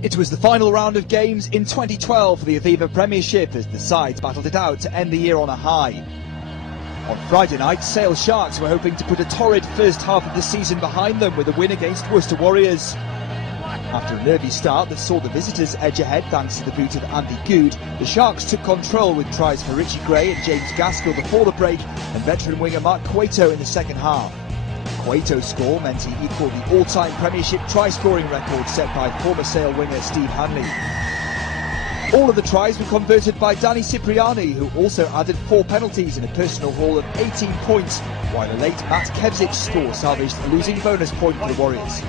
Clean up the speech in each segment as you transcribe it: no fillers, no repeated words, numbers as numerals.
It was the final round of games in 2012 for the Aviva Premiership as the sides battled it out to end the year on a high. On Friday night, Sale Sharks were hoping to put a torrid first half of the season behind them with a win against Worcester Warriors. After an early start that saw the visitors edge ahead thanks to the boot of Andy Good, the Sharks took control with tries for Richie Gray and James Gaskell before the break and veteran winger Mark Cueto in the second half. Cueto's score meant he equalled the all-time Premiership try-scoring record set by former Sale winger Steve Hanley. All of the tries were converted by Danny Cipriani, who also added 4 penalties in a personal haul of 18 points, while a late Matt Kevzic's score salvaged a losing bonus point for the Warriors.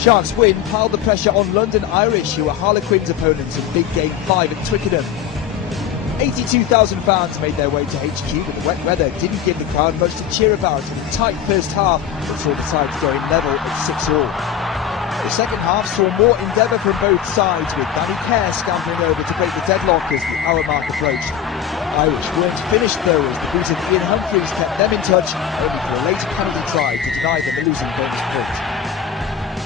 Sharks' win piled the pressure on London Irish, who were Harlequins' opponents in Big Game 5 at Twickenham. 82,000 fans made their way to HQ, but the wet weather didn't give the crowd much to cheer about in a tight first half that saw the sides going level at 6-all. The second half saw more endeavour from both sides, with Danny Kerr scampering over to break the deadlock as the hour mark approached. Irish weren't finished though, as the boot of Ian Humphreys kept them in touch, only for a late penalty try to deny them a losing bonus point.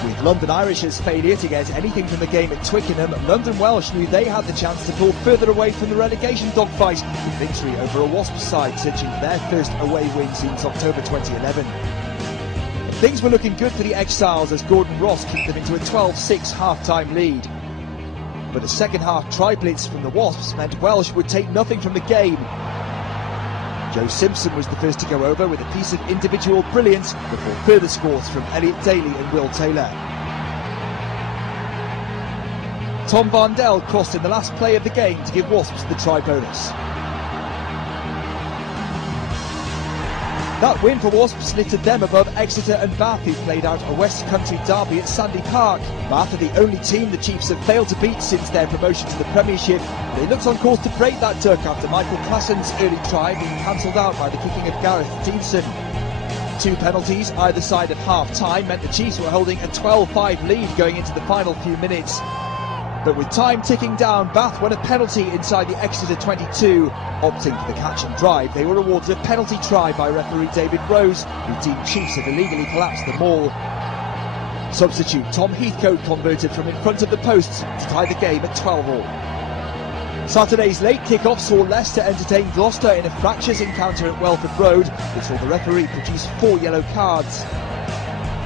With London Irish's failure to get anything from the game at Twickenham, London Welsh knew they had the chance to pull further away from the relegation dogfight with victory over a Wasps side searching for their first away win since October 2011. Things were looking good for the Exiles as Gordon Ross kicked them into a 12-6 half-time lead. But a second-half try-blitz from the Wasps meant Welsh would take nothing from the game. Joe Simpson was the first to go over with a piece of individual brilliance before further scores from Elliot Daly and Will Taylor. Tom Varndell crossed in the last play of the game to give Wasps the try bonus. That win for Wasps lifted them above Exeter and Bath, who played out a West Country derby at Sandy Park. Bath are the only team the Chiefs have failed to beat since their promotion to the Premiership. They looked on course to break that duck after Michael Klassen's early try being cancelled out by the kicking of Gareth Deanson. 2 penalties either side at half-time meant the Chiefs were holding a 12-5 lead going into the final few minutes. But with time ticking down, Bath won a penalty inside the Exeter 22. Opting for the catch and drive, they were awarded a penalty try by referee David Rose, who deemed Chiefs had illegally collapsed the maul. Substitute Tom Heathcote converted from in front of the posts to tie the game at 12-all. Saturday's late kick-off saw Leicester entertain Gloucester in a fractious encounter at Welford Road, which saw the referee produce 4 yellow cards.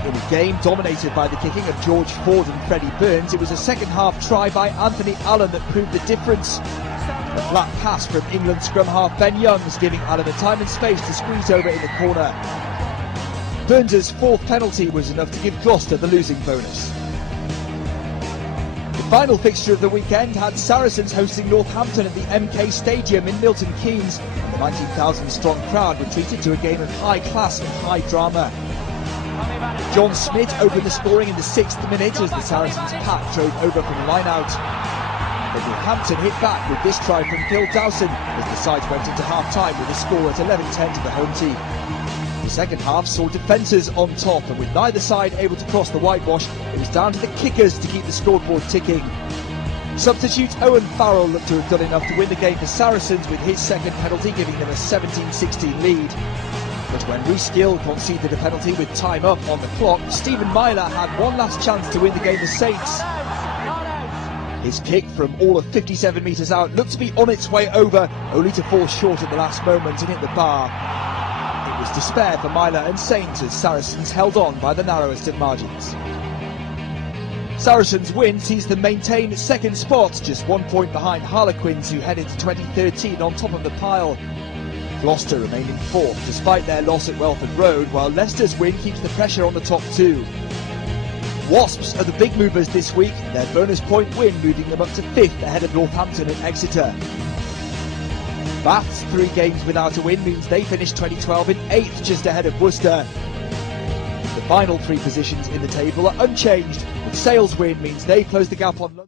In a game dominated by the kicking of George Ford and Freddie Burns, it was a second-half try by Anthony Allen that proved the difference. A flat pass from England scrum half Ben Youngs, giving Allen the time and space to squeeze over in the corner. Burns' 4th penalty was enough to give Gloucester the losing bonus. The final fixture of the weekend had Saracens hosting Northampton at the MK Stadium in Milton Keynes, and the 19,000-strong crowd were treated to a game of high class and high drama. John Smith opened the scoring in the 6th minute as the Saracens' pack drove over from the line-out. But Northampton hit back with this try from Phil Dowson as the sides went into half-time with a score at 11-10 to the home team. The second half saw defences on top, and with neither side able to cross the whitewash, it was down to the kickers to keep the scoreboard ticking. Substitute Owen Farrell looked to have done enough to win the game for Saracens, with his second penalty giving them a 17-16 lead. But when Rhys Gill conceded a penalty with time up on the clock, Stephen Myler had one last chance to win the game for Saints. His kick from all of 57 metres out looked to be on its way over, only to fall short at the last moment and hit the bar. It was despair for Myler and Saints as Saracens held on by the narrowest of margins. Saracens' win sees them maintain 2nd spot, just 1 point behind Harlequins, who head into 2013 on top of the pile. Gloucester remain in 4th despite their loss at Welford Road, while Leicester's win keeps the pressure on the top 2. Wasps are the big movers this week, their bonus point win moving them up to 5th ahead of Northampton and Exeter. Bath's 3 games without a win means they finished 2012 in 8th, just ahead of Worcester. The final 3 positions in the table are unchanged, but Sale's win means they close the gap on London.